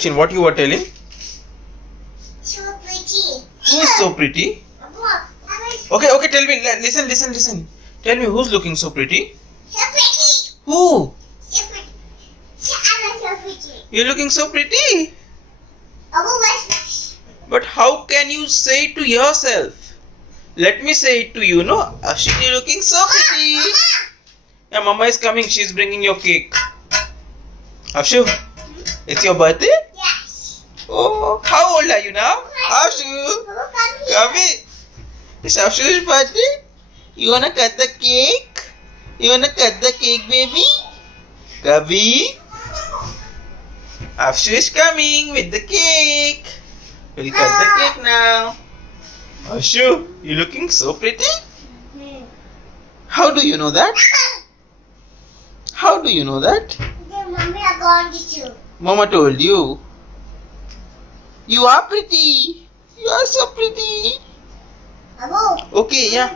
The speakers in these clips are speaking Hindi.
What you were telling? So pretty. Who is so pretty? Okay, tell me. Listen. Tell me who's looking so pretty? So pretty. Who? So pretty. I'm so pretty. You're looking so pretty. What's But how can you say it to yourself? Let me say it to you, no? Ashin, you're looking so pretty. Yeah, Mama is coming. She's bringing your cake. Ashu, it's your birthday? Yes. Oh, how old are you now? Ashu, come here. It's Ashu's birthday. You wanna cut the cake? You wanna cut the cake, baby? Kabi? Ashu is coming with the cake. We'll cut the cake now. Ashu, you looking so pretty? How do you know that? How do you know that? Mommy, I'm going to. Mama told you. You are pretty. You are so pretty. Okay, yeah.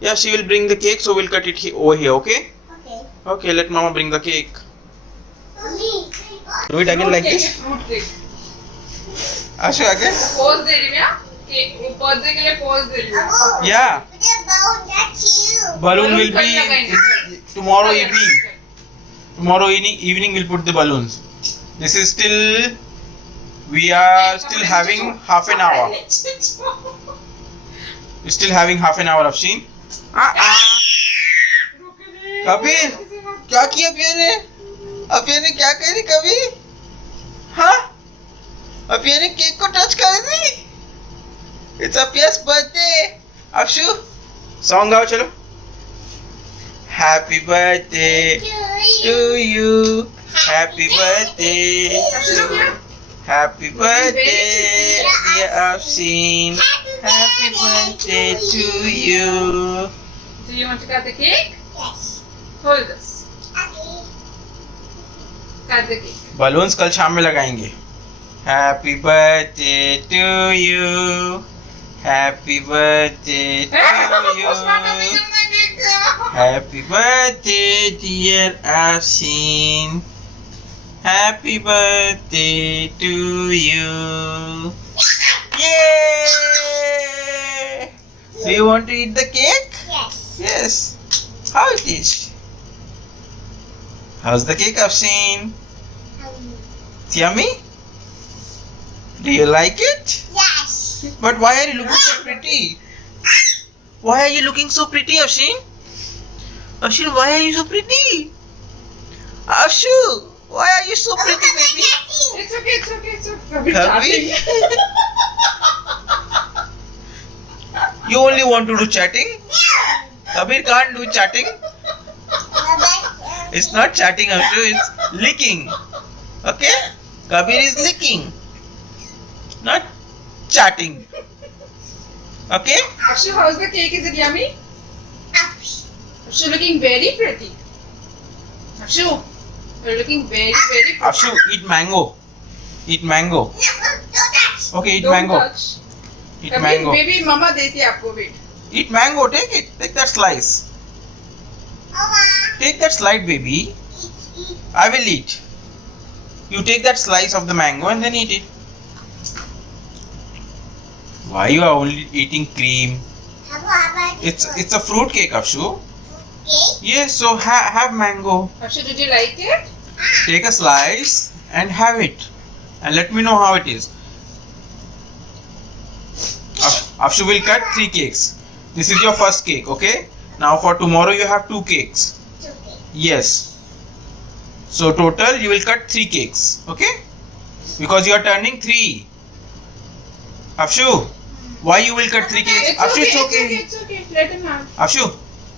Yeah, she will bring the cake, so we'll cut it over here, okay? Okay. Okay, let Mama bring the cake. Do it again like this. Fruit cake Ashu, again? Pose दे रही हूँ क्या केक बर्थडे के लिए पोज दे रही हूँ Yeah. Balloon will कल लगाएंगे। be tomorrow evening. Tomorrow evening we'll put the balloons. This is still, we are still having half an hour. We're still having half an hour of Sheen. Kabir, क्या किया अभिया ने? अभिया ने क्या करी कबीर? हाँ? अभिया ने केक को टच कर दी? It's Apia's birthday. Akshu, song गाओ चलो. Happy birthday to you. Happy birthday. Happy birthday, dear Afshin. Happy birthday to you. Do you want to cut the cake? Yes. Hold this. Okay. Cut the cake. Balloons कल शाम में लगाएंगे. Happy birthday to you. Happy birthday to you. Happy birthday, dear Afshin. Happy birthday to you. Yay! Do you want to eat the cake? Yes. Yes. How it is? How's the cake, Afshin? It's yummy? Do you like it? Yes. But why are you looking so pretty? Why are you looking so pretty, Afshin? Afshin, why are you so pretty? Afshu, why are you so pretty, baby? It's okay. कभी Happy? चाहती You only want to do chatting? Kabir can't do chatting. It's not chatting, Afshu, it's licking. Okay? Kabir is licking, not chatting. Okay? Akshu, how's the cake? Is it yummy? Akshu looking very pretty. Akshu, you're looking very pretty. Afshu, eat mango. Eat mango. Okay, eat Don't mango. touch. Eat कभी mango. बेबी मम्मा देती है आपको wait Eat mango, take it. Take that slice. Take that slice, baby. I will eat. You take that slice of the mango and then eat it. Why you are only eating cream? It's a fruit cake, Afshu. Yes, so have mango. Akshu, did you like it? Take a slice and have it. And let me know how it is. Afshu will cut 3 cakes. This is your first cake, okay? Now for tomorrow you have 2 cakes. Yes. So total you will cut 3 cakes, okay? Because you are turning 3. Afshu, why you will cut 3 cakes? Afshu, It's okay. Let him have. Afshu,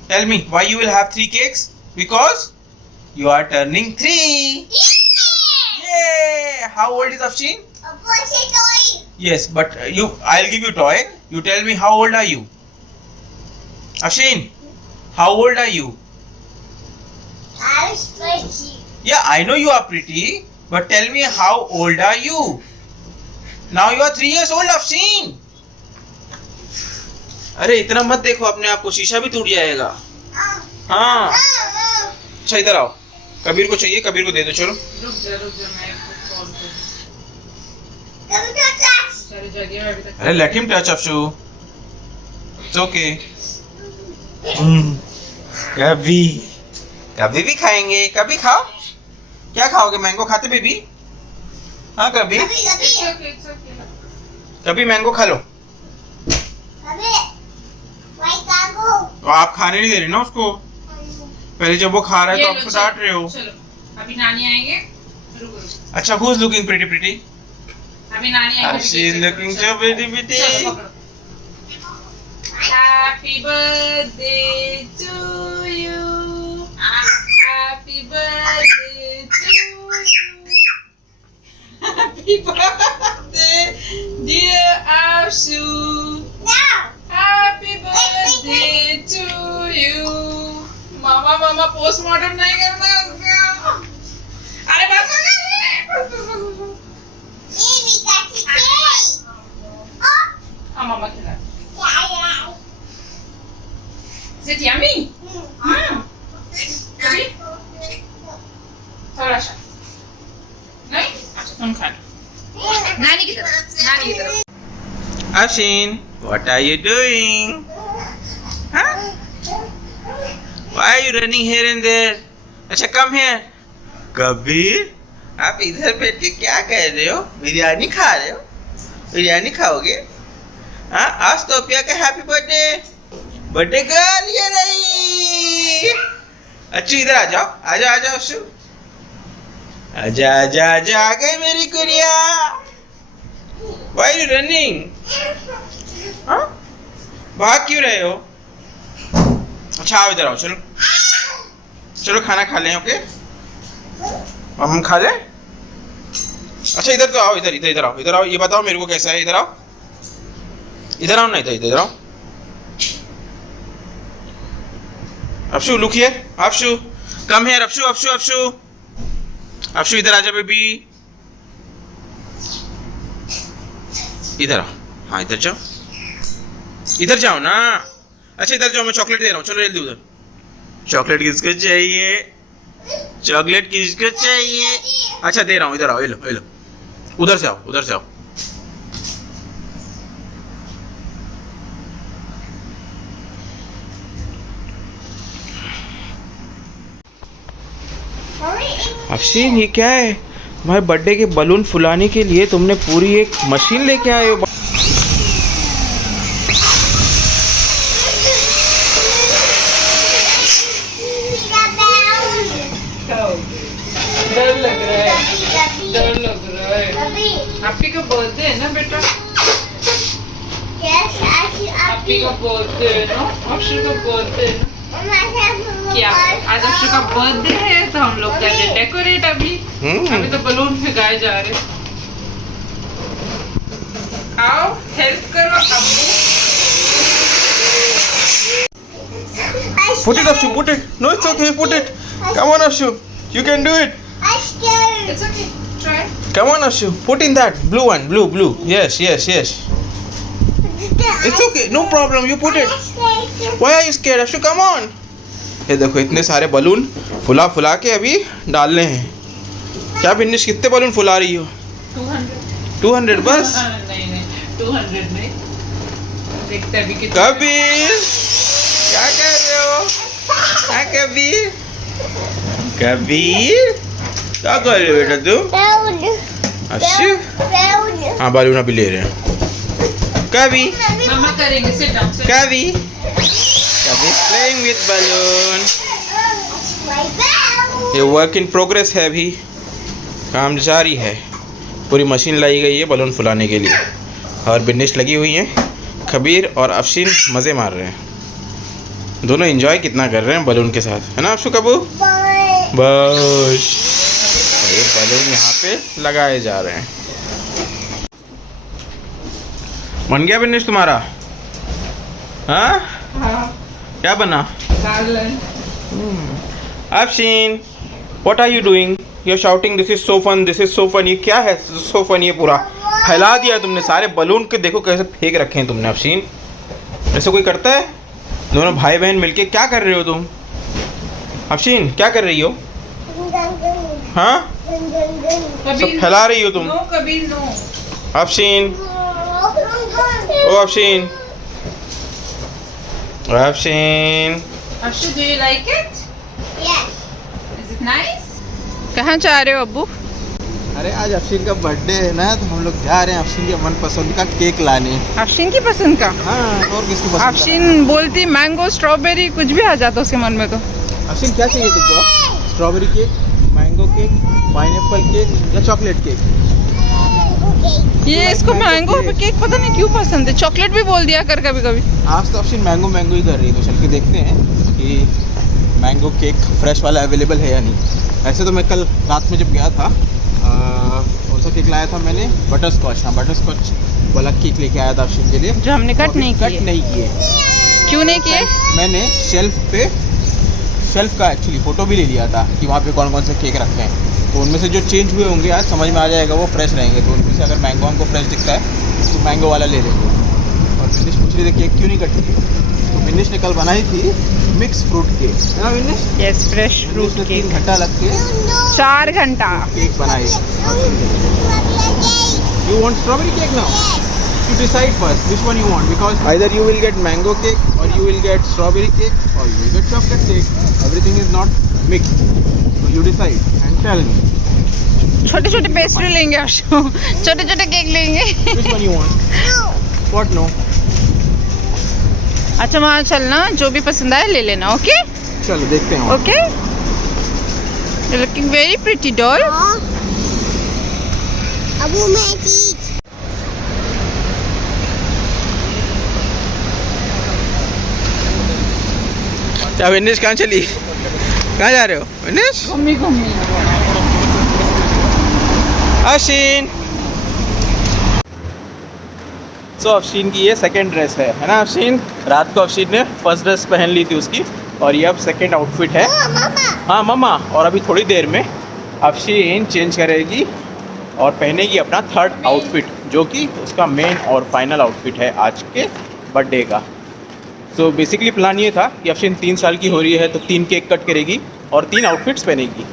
tell me why you will have 3 cakes? Because you are turning 3. Yay! How old is Afshin? Yes, but I'll give you toy. You tell me how old are you? Afshin, how old are you? Yeah, I know you are pretty, but tell me how old are you? Now you are 3 years old, Afshin. अरे इतना मत देखो अपने आप को, शीशा भी टूट जाएगा. हाँ. अच्छा इधर आओ. कबीर को चाहिए, कबीर को दे दो. चलो. रुक जा मैं इसको solve जली है अभी तक। अरे let him touch Afshu, it's okay. कभी कभी भी खाएंगे, कभी खाओ। क्या खाओगे? मैंगो खाते बेबी? हाँ कभी कभी It's कभी okay, it's okay. कभी मैंगो खा लो। कभी वाई कागो तो आप खाने नहीं दे रहे ना उसको, पहले जब वो खा रहा है ये तो लो, आप उसको डांट रहे हो। चलो अभी नानी आएंगे, रुको रुको। अच्छा, who is looking pretty pretty? अभी नानी आएंगे। She is looking so pretty pretty. चलो पकड़ो। Happy birthday to you. Happy birthday to you. Happy birthday, dear Ashu. Happy birthday to you. Mama postmortem नहीं करना है उसका। अरे बस हो गया, बस। ये भी काटी के हाँ मामा खिला। Is it yummy? Ready? थोड़ा सा। नहीं? अच्छा तुम खा लो। नानी की तरफ। Afshin, what are you doing? Huh? Why are you running here and there? अच्छा come here. कबीर, आप इधर बैठ के क्या कर रहे हो? बिरयानी खा रहे हो? बिरयानी खाओगे? हाँ, आज तो पिया का हैप्पी बर्थडे गर्ल ये रही। अच्छी इधर आ जाओ, आ जाओ, आ जाओ अशु, आजा आजा आजा, आ गई मेरी गुड़िया। Why are you running? हाँ? भाग क्यों रहे हो? अच्छा आओ इधर आओ, चलो चलो खाना खा लें। ओके हम खा लें। अच्छा इधर तो आओ, इधर इधर इधर आओ, इधर आओ, ये बताओ मेरे को कैसा है। इधर आओ, इधर आओ ना, इधर इधर आओ। अफशु लुक हियर, अफशु कम हियर, अफशु अफशु अफशु अफशु इधर आजा बेबी, इधर आओ। हाँ इधर जाओ, इधर जाओ ना। अच्छा इधर जाओ, मैं चॉकलेट दे रहा हूँ, चलो जल्दी उधर। चॉकलेट किसको चाहिए? चॉकलेट किसको चाहिए? अच्छा दे रहा हूँ, इधर आओ, ये लो ये लो। उधर से आओ, उधर से आओ। अफशीन ये क्या है? तुम्हारे बर्थडे के बलून फुलाने के लिए तुमने पूरी एक मशीन लेके आए हो। डर लग रहा है, डर लग रहा है। हैप्पी का बर्थडे है ना बेटा? हैप्पी का बर्थडे है ना? अक्षर का बर्थडे है ना? क्या आज अक्षर का बर्थडे है तो हम लोग कर रहे डेकोरेट। अभी तो बलून फेंकाए जा रहे। आओ हेल्प करो अब्बू। Put it, Afshu, put it. No, it's okay, put it. Come on, Afshu. You can do it. It's okay, try. Come on, Afshu. Put in that blue one. Blue, blue. Yes, yes, yes. It's okay. No problem. You put it. Why are you scared, Afshu? Come on. ये देखो इतने सारे बलून फुला फुला के अभी डालने हैं। क्या बिन्निश, कितने बलून फुला रही हो? 200। 200 बस? नहीं नहीं 200 नहीं। देखते अभी कितने। कबीर क्या कर रहे हो? हाँ कबीर, कबीर क्या कर रहे हो बेटा तुम? अच्छा हाँ बलून अभी ले रहे हैं। कभी मम्मा करेंगे, सिट डाउन। कभी कभी प्लेइंग विद बलून। ये वर्क इन प्रोग्रेस है, अभी काम जारी है। पूरी मशीन लाई गई है बलून फुलाने के लिए और बिन्निश लगी हुई हैं। कबीर और अफशीन मज़े मार रहे हैं, दोनों एंजॉय कितना कर रहे हैं बलून के साथ, है ना अफशु कबू? बस ये बलून यहाँ पे लगाए जा रहे हैं। बन गया बिन्निश तुम्हारा? हाँ हाँ क्या बना? Garland. Afshin what are you doing? You are shouting this is so fun, this is so fun. ये क्या है सो फन? ये पूरा फैला दिया तुमने सारे बलून के, देखो कैसे फेंक रखे हैं तुमने अफशीन। ऐसे कोई करता है? दोनों भाई बहन मिलके क्या कर रहे हो तुम? अफशीन क्या कर रही हो? हाँ सब फैला रही हो तुम। No Kabir no. Afshin Oh, Afshin. Oh, Afshin. Afshu, do you like it? Yes. Is it nice? कहाँ जा रहे हो अब्बू? अरे आज अफशीन का बर्थडे है ना, तो हम लोग जा रहे हैं अफशीन के मनपसंद का केक लाने। अफशीन की पसंद का? हाँ, और किसकी पसंद का? अफशीन बोलती मैंगो स्ट्रॉबेरी कुछ भी आ जाता उसके मन में तो। अफशीन क्या चाहिए तुमको? Strawberry cake, mango cake, pineapple cake या चॉकलेट केक? ये इसको मैंगो केक पता नहीं क्यों पसंद है, चॉकलेट भी बोल दिया कर कभी कभी। आज तो अफशीन मैंगो मैंगो ही कर रही है, तो चल के देखते हैं कि मैंगो केक फ्रेश वाला अवेलेबल है या नहीं। ऐसे तो मैं कल रात में जब गया था, कौन सा केक लाया था मैंने? Butterscotch. हाँ, बटर स्कॉच वाला केक लेके आया था अफशीन के लिए, जो हमने कट नहीं किए। क्यों नहीं किए? मैंने शेल्फ का एक्चुअली फ़ोटो भी ले लिया था कि वहाँ पे कौन कौन से केक रखे हैं, तो उनमें से जो चेंज हुए होंगे आज समझ में आ जाएगा, वो फ्रेश रहेंगे। तो उनमें से अगर मैंगो हमको फ्रेश दिखता है तो मैंगो वाला ले लेंगे। और विनिश पूछ रही थी केक क्यों नहीं कटी थी, तो विनिश ने कल बनाई थी मिक्स फ्रूट केक, है ना विनिश? यस, फ्रेश फ्रूट ने केक। 3 घंटा लग के 4 घंटा केक बनाई। You want strawberry cake now? You decide first which one you want, because either you will get mango cake or you will get strawberry cake or you will get chocolate cake. Everything is not mixed. So you decide and tell me छोटे छोटे पेस्ट्री लेंगे अफशु, छोटे छोटे केक लेंगे। which one you want. What no? अच्छा वहाँ चलना, जो भी पसंद आए ले लेना। ओके चलो देखते हैं। Okay, you looking very pretty doll. अब वो मैं चीज क्या विनेश, कहाँ चली? कहाँ जा रहे हो विनेश? घूमी घूमी अफशीन। सो अफशीन की ये सेकंड ड्रेस है ना अफशीन? रात को अफशीन ने फर्स्ट ड्रेस पहन ली थी उसकी, और ये अब सेकंड आउटफिट है। हाँ मम्मा, और अभी थोड़ी देर में अफशीन चेंज करेगी और पहनेगी अपना थर्ड आउटफिट, जो कि उसका मेन और फाइनल आउटफिट है आज के बर्थडे का। सो बेसिकली प्लान ये था कि अफशीन 3 साल की हो रही है तो 3 केक कट करेगी और 3 आउटफिट्स पहनेगी।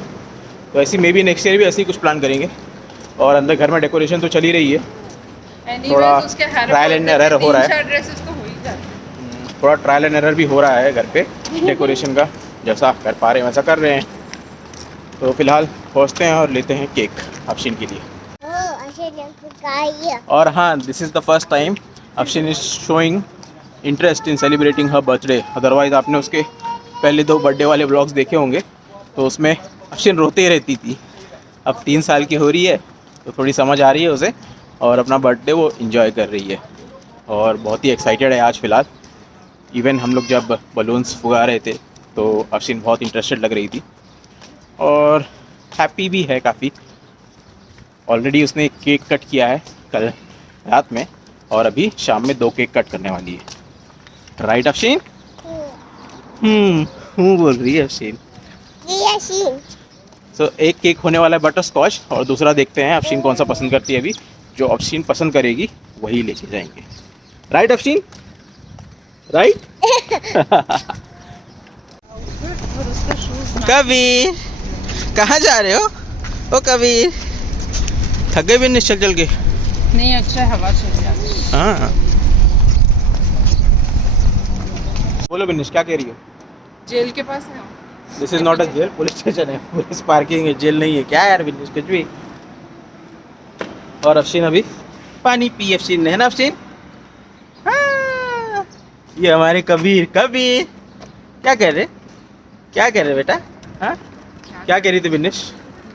तो ऐसी मे बी नेक्स्ट ईयर भी ऐसे ही कुछ प्लान करेंगे। और अंदर घर में डेकोरेशन तो चल ही रही है, थोड़ा ट्रायल एंड एरर हो रहा है। थोड़ा ट्रायल एंड एरर भी हो रहा है घर पे डेकोरेशन का, जैसा कर पा रहे हैं वैसा कर रहे हैं। तो फिलहाल पहुँचते हैं और लेते हैं केक अफशीन के लिए। और हाँ, this is the first time Afsheen is showing interest in celebrating her birthday. Otherwise आपने उसके पहले 2 बर्थडे वाले ब्लॉग्स देखे होंगे, तो उसमें अफशीन रोते रहती थी। अब 3 साल की हो रही है तो थोड़ी समझ आ रही है उसे, और अपना बर्थडे वो इन्जॉय कर रही है और बहुत ही एक्साइटेड है आज फ़िलहाल। इवन हम लोग जब बलून्स फुगा रहे थे तो अफशीन बहुत इंटरेस्टेड लग रही थी और हैप्पी भी है काफ़ी। ऑलरेडी उसने एक केक कट किया है कल रात में, और अभी शाम में 2 केक कट करने वाली है। राइट अफशीन? बोल रही है अफशीन। सो एक केक होने वाला है बटर स्कॉच, और दूसरा देखते हैं अफशीन कौन सा पसंद करती है। अभी जो अफशीन पसंद करेगी वही लेके जाएंगे। राइट अफशीन? राइट? कबीर, कहाँ जा रहे हो? ओ कबीर, थक गए भी नहीं चल चल के? नहीं, अच्छा हवा चल रहा है। हाँ, बोलो बिनिश, क्या कह रही हो? जेल के पास है। This is not a jail, police station है, पुलिस पार्किंग है, जेल नहीं है। क्या यार बिनिश कुछ भी। और अफशीन अभी पानी पी अफशीन ने, है ना अफशीन? हाँ। ये हमारे कबीर। कबीर क्या कह रहे? क्या कह रहे बेटा? हाँ, क्या कह रही थी बिनिश?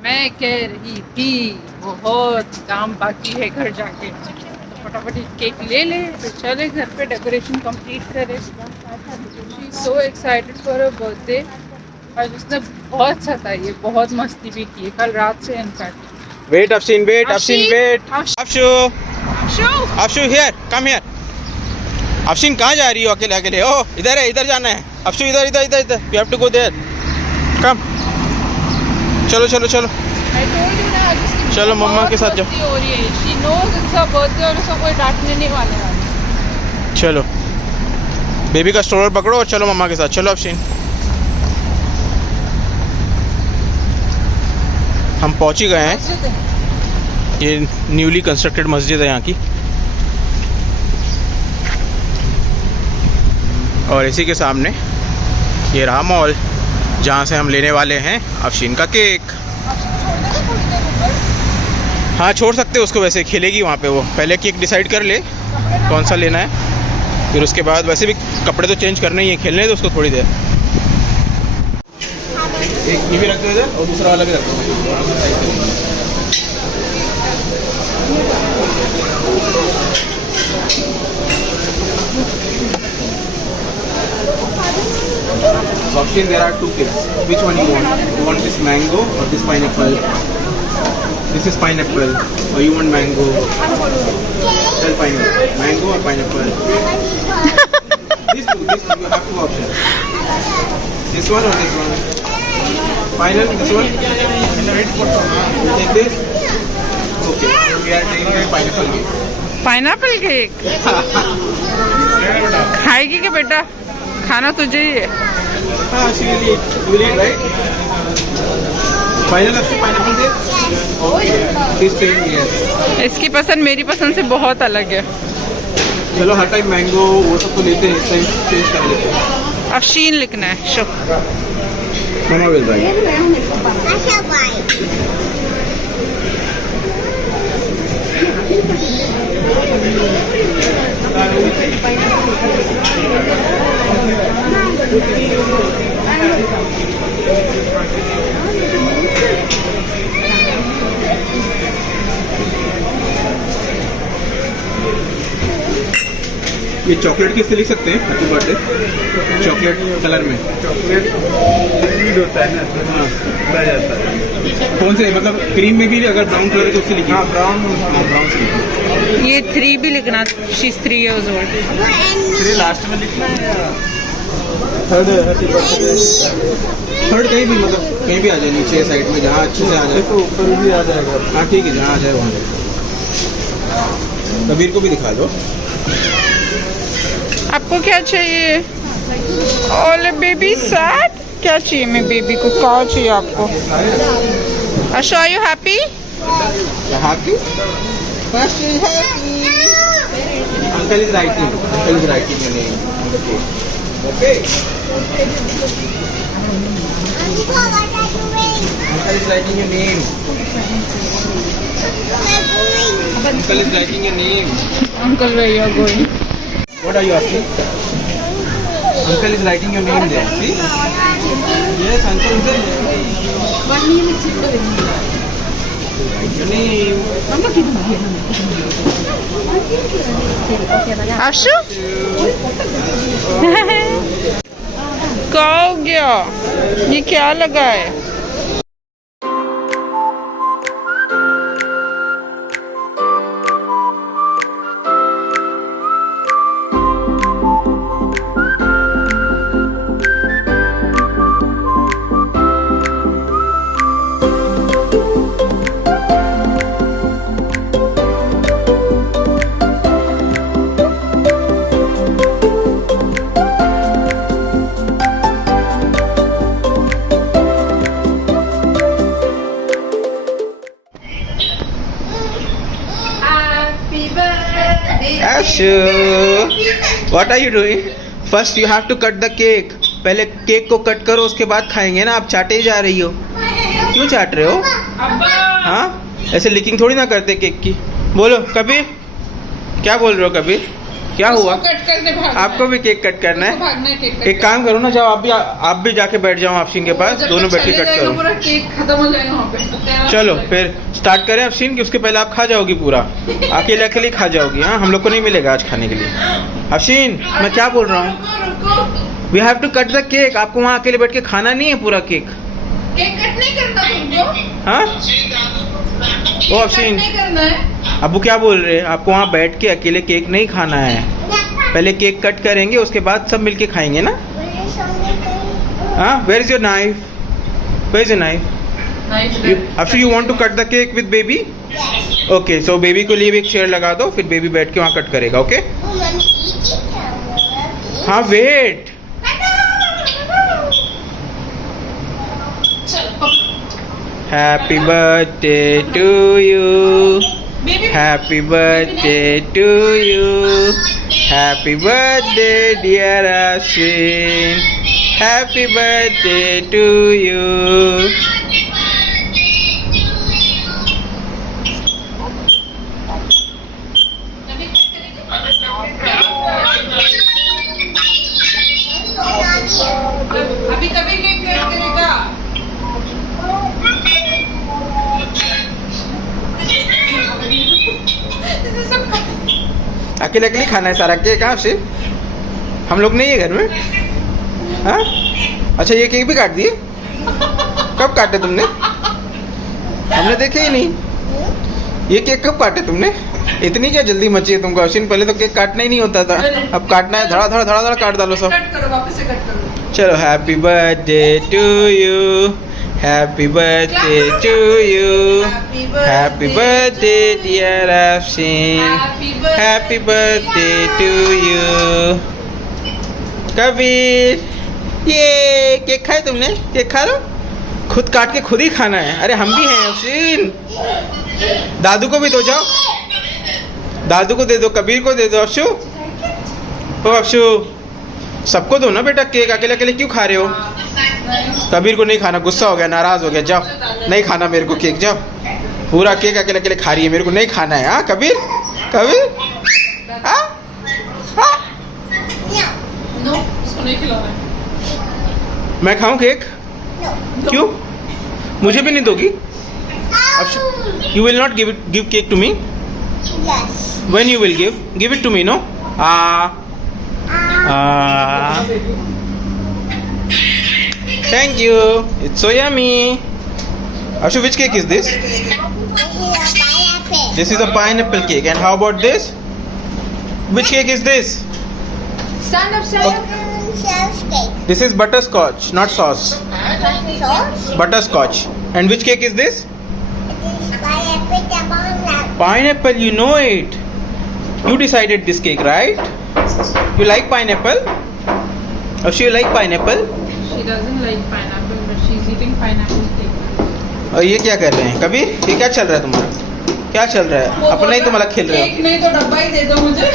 मैं कह रही थी बहुत काम बाकी है घर जाके, तो फटाफट केक ले ले तो चले घर पे डेकोरेशन कंप्लीट करे। She so excited for a birthday. आज उसने बहुत सताई है, बहुत मस्ती भी की है कल रात से in fact. Wait Afsheen, wait Afsheen, wait. Afshu, show Afshu here, come here. Afsheen कहाँ जा रही हो अकेले अकेले? ओ इधर है, इधर जाना है अफशु, इधर इधर इधर इधर। You have to go there, come. चलो चलो चलो I told you ना, आज उसकी चलो मम्मा बहुत के साथ जाओ। मस्ती हो रही है। She knows it's her birthday और उसको कोई डांटने नहीं वाले हैं। चलो बेबी का स्ट्रोलर पकड़ो और चलो मम्मा के साथ। चलो अफशीन, हम पहुंच ही गए हैं। मस्जिद है। ये न्यूली कंस्ट्रक्टेड मस्जिद है यहाँ की। और इसी के सामने ये रहा मॉल, जहाँ से हम लेने वाले हैं अफशीन का केक। हाँ छोड़ सकते हो उसको, वैसे खेलेगी वहाँ पे वो। पहले केक डिसाइड कर ले कौन सा लेना है, फिर उसके बाद वैसे भी कपड़े तो चेंज करने ही है, खेलने दो उसको थोड़ी देर। एक ये भी रख दो इधर और दूसरा वाला भी रख दो। Option, there are two cakes. Which one you want? You want this mango or this pineapple? This is pineapple. Or you want mango? Tell pineapple. Mango or pineapple? These two. You have two options. This one or this one? Final. This one. Take this. Okay. We are taking a pineapple cake. Pineapple cake खाएगी क्या बेटा? खाना तुझे ही है। हाँ, she will eat. You will eat, right? Final option, pineapple cake. Okay. This thing, yes. इसकी पसंद मेरी पसंद से बहुत अलग है। चलो हर टाइम मैंगो वो सब तो लेते हैं, इस टाइम चेंज कर लेते हैं। अफशीन लिखना है। So mamma will write. I shall buy. ये चॉकलेट किससे लिख सकते हैं? हैप्पी बर्थडे चॉकलेट कलर में। चॉकलेट होता है ना, हाँ जाता है। कौन से मतलब क्रीम में भी अगर ब्राउन कलर है तो उससे लिखिए। हाँ ब्राउन से लिखिए। ये 3 भी लिखना। She is 3 years old। 3 last में लिखना है या थर्ड? हैप्पी बर्थडे थर्ड कहीं भी, मतलब कहीं भी आ जाए नीचे साइड में, जहाँ अच्छे से आ जाए। तो ऊपर भी आ जाएगा। हाँ ठीक है, जहाँ आ जाए वहाँ। कबीर को भी दिखा दो। आपको क्या चाहिए? ओले बेबी सैड। क्या चाहिए मैं बेबी को? क्या चाहिए आपको? Ashu are you happy? Happy? First is happy. Uncle is writing. Uncle is writing your name on the cake. Okay. What are you doing? Uncle is writing your name. Uncle is writing your name. Uncle where you are going? What are you asking? Uncle is writing your name there. See? Yes, uncle is there. Write your name. आशु क्या हो गया? ये क्या लगा है? Ashu, what are you doing? First you have to cut the cake. पहले केक को कट करो, उसके बाद खाएंगे ना। आप चाटे ही जा रही हो, क्यों चाट रहे हो? हाँ ऐसे लिकिंग थोड़ी ना करते केक की। बोलो कबीर, क्या बोल रहे हो कबीर? क्या हुआ? कट करने भागना आपको भी केक कट करना है? भागना है केक एक काम करो ना, जाओ आप भी जाके बैठ जाओ अफशीन के पास, दोनों बैठ के कट करो। पूरा केक खत्म हो जाएगा वहाँ पे। सत्यानाश चलो हो जाएगा। फिर स्टार्ट करें अफशीन, कि उसके पहले आप खा जाओगी पूरा, अकेले अकेले खा जाओगी। हाँ हम लोग को नहीं मिलेगा आज खाने के लिए। अफशीन मैं क्या बोल रहा हूँ, रुको। We have to cut the cake. आपको वहाँ अकेले बैठ के खाना नहीं है पूरा केक। केक कट नहीं करना तुमको? हाँ ओ अफशीन, नहीं करना है। अबू क्या बोल रहे हैं? आपको वहाँ बैठ के अकेले केक नहीं खाना है, पहले केक कट करेंगे, उसके बाद सब मिलके खाएंगे ना। हाँ where is your knife? Where is your knife? Afshin you want to cut the cake with baby? Okay so baby को लिए भी एक चेयर लगा दो, फिर बेबी बैठ के वहाँ कट करेगा। ओके हाँ wait. Happy birthday to you. Baby Happy birthday to you. Happy birthday, dear Ashwin. Happy birthday to you. अभी कभी केक कट करेगा अकेले अकेले खाना है सारा केक कहाँ से? हम लोग नहीं है घर में? हाँ? अच्छा ये केक भी काट दिए? कब काटे तुमने? हमने देखे ही नहीं। ये केक कब काटे तुमने? इतनी क्या जल्दी मची है तुमको अश्विन? पहले तो केक काटना ही नहीं होता था, अब काटना है। धड़ा धड़ा धड़ा धड़ा काट डालो सब। कट करो वापस से कट करो चलो happy birthday to you, happy birthday to you, happy birthday dear Ashwin, happy birthday to you. Kabir ये केक खाए तुमने? केक खा लो, खुद काट के खुद ही खाना है। अरे हम भी हैं अश्विन। दादू को भी दो, जाओ दादू को दे दो, कबीर को दे दो। अफशु ओ अफशु, सबको दो ना बेटा केक, अकेले अकेले क्यों खा रहे हो? कबीर को नहीं खाना, गुस्सा हो गया, नाराज हो गया। जाओ नहीं खाना मेरे को केक, जाओ। पूरा केक अकेले अकेले खा रही है, मेरे को नहीं खाना है। हाँ कबीर, कबीर हाँ हाँ नो इसको नहीं खिलाना है मैं खाऊं केक? क्यों? मुझे भी नहीं दोगी? You will not give cake to me? Yes. When you will give it to me, no? Thank you. It's so yummy. Ashu, which cake is this? This is a pineapple. This is a pineapple cake. And how about this? Which cake is this? stand up Shelf cake. This is butterscotch, not sauce. Sauce. Butterscotch. And which cake is this? It is pineapple the banana. Pineapple, you know it. You decided this cake, right? You like pineapple? Ashu, you like pineapple? she doesn't like pineapple but she's eating pineapple cake और ये क्या कर रहे हैं? कबीर ये क्या चल रहा है तुम्हारा? क्या चल रहा है? अपना ही तुम्हारा खेल रहे केक नहीं तो डब्बा ही दे दो मुझे हो।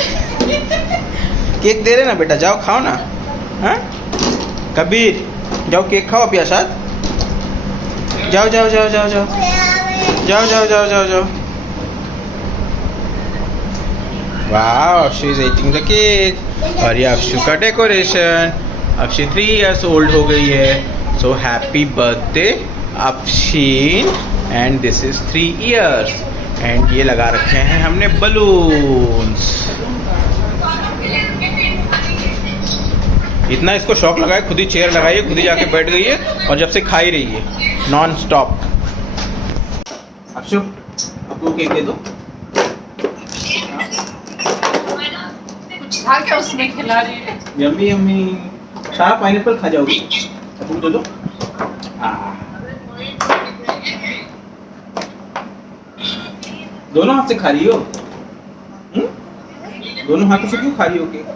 केक दे रहे ना बेटा, जाओ खाओ ना। हाँ कबीर जाओ केक खाओ अपने साथ। जाओ जाओ जाओ जाओ जाओ जाओ जाओ जाओ जाओ जाओ। वाह, Akshu is eating the cake. और ये अक्षु का डेकोरेशन। अक्षु 3 years ओल्ड हो गई है। So happy birthday Akshin. And this is 3 years। And ये लगा रखे हैं हमने बलून्स। इतना इसको शौक लगा है, खुद ही चेयर लगाई है, खुद ही जाके बैठ गई है और जब से खा ही रही है नॉन स्टॉप। अक्षु आपको केक दे दो। कुछ था क्या उसमें खिला रही है यम्मी यम्मी। सारा पाइनएप्पल खा जाओगी? तुम दे दो। दोनों हाथ से खा रही हो? दोनों हाथों से क्यों खा रही हो केक?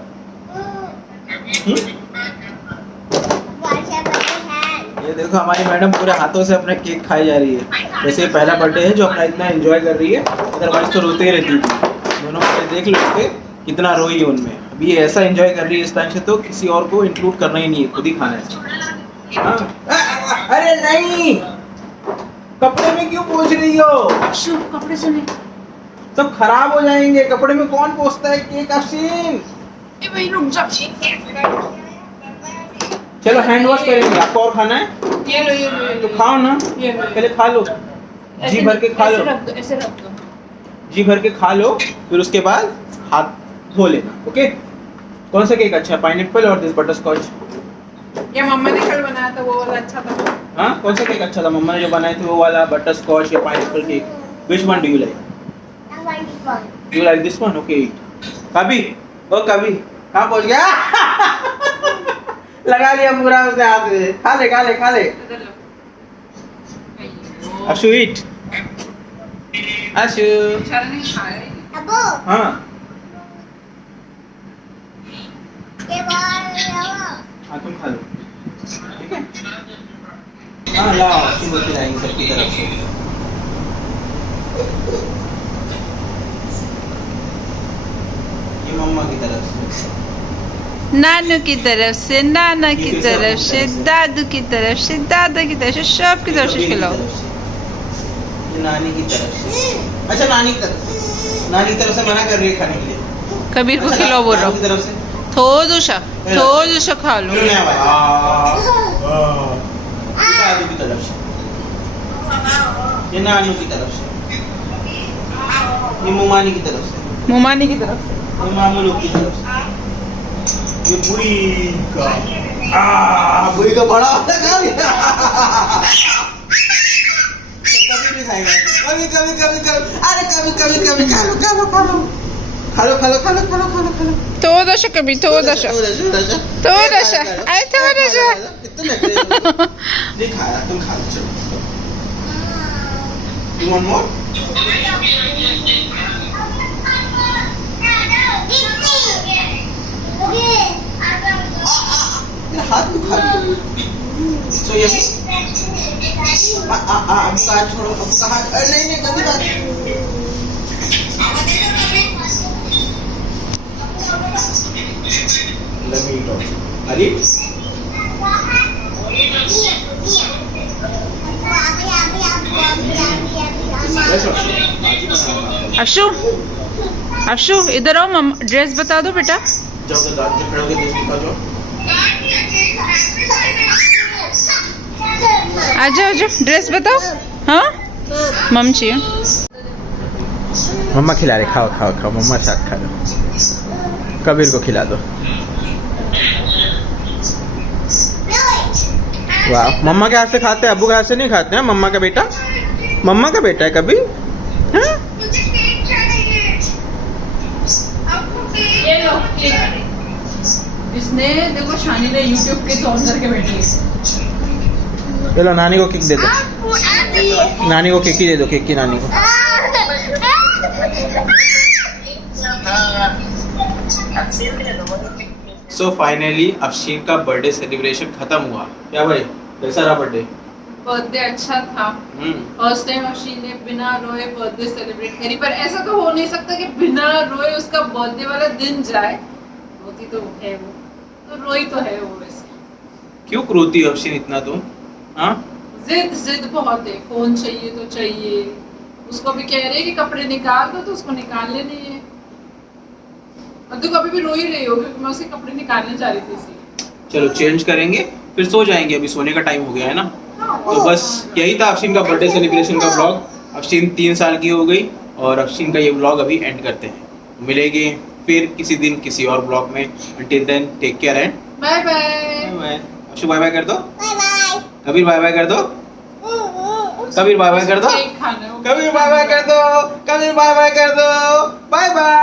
ये देखो हमारी मैडम पूरे हाथों से अपना केक खाई जा रही है। वैसे ये पहला बर्थडे है जो अपना इतना एंजॉय कर रही है, अदरवाइज तो रोते ही रहती थी। दोनों बच्चे देख लो इसके कितना रोई है उनमें। अभी ये ऐसा एंजॉय कर रही है इस टाइम से, तो किसी और को इंक्लूड करना ही नहीं है, खुद ही खाना है। हाँ? अरे नहीं, कपड़े में क्यों पोंछ रही हो? अक्षु कपड़े सुने सब खराब हो जाएंगे। कपड़े में कौन पोंछता है केक अश्विन? ए भाई रुक जा चलो हैंड वॉश करेंगे। आपको और खाना है ये लो ये लो तो खाओ ना, ये लो। पहले खा लो, जी भर के खा लो, ऐसे रख दो जी भर के खा लो, फिर उसके बाद हाथ धो लेना। ओके? कौन सा केक अच्छा है, पाइनएप्पल और दिस बटरस्कॉच? ये मम्मा ने कल बनाया था वो वाला अच्छा था। हाँ कौन सा केक अच्छा था? मम्मा ने जो बनाए थे वो वाला बटरस्कॉच या pineapple cake? Which one do you like? You like this one? Okay. कभी ओ कभी कहाँ पहुँच गया? लगा लिया पूरा उसने हाथ में। खा ले खा ले खा ले। इधर लो अशु ईट। अशु चल नहीं खाए अबो हाँ ये बाल हाँ तुम खा लो, ठीक है? हाँ लाओ, अशु बोलते जाएंगे सबकी तरफ से। मामा की तरफ से, नानू की तरफ से, नाना की तरफ से, दादू की तरफ से, दादा की तरफ से, सब की तरफ से खिलाओ। ये नानी की तरफ से। अच्छा नानी की तरफ से, नानी की तरफ से मना कर रही है खाने के लिए। कबीर को अच्छा, खिलाओ बोल रहा दादू की हूँ। तरफ से थोड़ा सा खा लो। बोलो नया वाला। ये दादू की तरफ से, ये नानू की तरफ से, ये मुमानी की तरफ से, मुमानी की तरफ से। ये मामू लोग की तरफ से, ये बुई का बुई का बड़ा वाला खा लिया। कभी नहीं खाएगा, कभी कभी कभी कभी, अरे कभी कभी कभी खा लो खा लो खा लो खा लो खा लो खा लो खा लो खा लो खा लो। थोड़ा सा कभी, थोड़ा सा। थोड़ा सा, अरे थोड़ा सा। नहीं खाया, तुम खा लो चलो। You want more? मेरा हाथ दुखा रहा है। So यही अब का छोड़ो, अब का हाथ, नहीं नहीं कभी बात। Let me eat also. Ali? Akshu, Akshu इधर आओ, मम्मा ड्रेस बता दो बेटा। जाओ तो दादी से खड़े होकर देश दिखा जाओ। आ जाओ, आ जाओ, ड्रेस बताओ। हाँ मम चाहिए। मम्मा खिला रहे, खाओ खाओ खाओ, मम्मा साथ खा लो। कबीर को खिला दो। वाह, मम्मा के हाथ से खाते हैं, अब्बू के हाथ से नहीं खाते हैं। मम्मा का बेटा, मम्मा का बेटा है कबीर। हाँ? ये लो केक। इसने देखो शानी ने YouTube के ऑन करके बैठी है। चलो नानी को केक दे दो, नानी को केक ही दे दो, केक की नानी को। सो फाइनली अफशीन का बर्थडे सेलिब्रेशन खत्म हुआ। क्या भाई, कैसा रहा बर्थडे? बर्थडे अच्छा था। फर्स्ट टाइम अक्षी ने बिना रोए बर्थडे सेलिब्रेट करी, पर ऐसा तो हो नहीं सकता कि बिना रोए उसका बर्थडे वाला दिन जाए। रोती तो है वो, तो रोई तो है वो। वैसे क्यों रोती हो अफशीन इतना तुम? हाँ, जिद बहुत है, फोन चाहिए तो चाहिए। उसको भी कह रहे हैं कि कपड़े निकाल दो, तो उसको निकालने नहीं है। और तो कभी भी रो ही रही हो, क्योंकि मैं उसके कपड़े निकालने जा रही थी इसलिए। चलो चेंज करेंगे फिर सो जाएंगे, अभी सोने का टाइम हो गया है ना। तो बस यही था अफशीन का बर्थडे सेलिब्रेशन का व्लॉग। अफशीन 3 साल की हो गई और अफशीन का ये व्लॉग अभी एंड करते हैं। मिलेंगे फिर किसी दिन किसी और व्लॉग में। Until then take care and bye bye. Akshu bye bye कर दो, bye bye. Kabir bye bye कर दो, कबीर बाय बाय कर दो, केक खाना है। कबीर बाय बाय कर दो, कबीर बाय बाय कर दो, बाय बाय।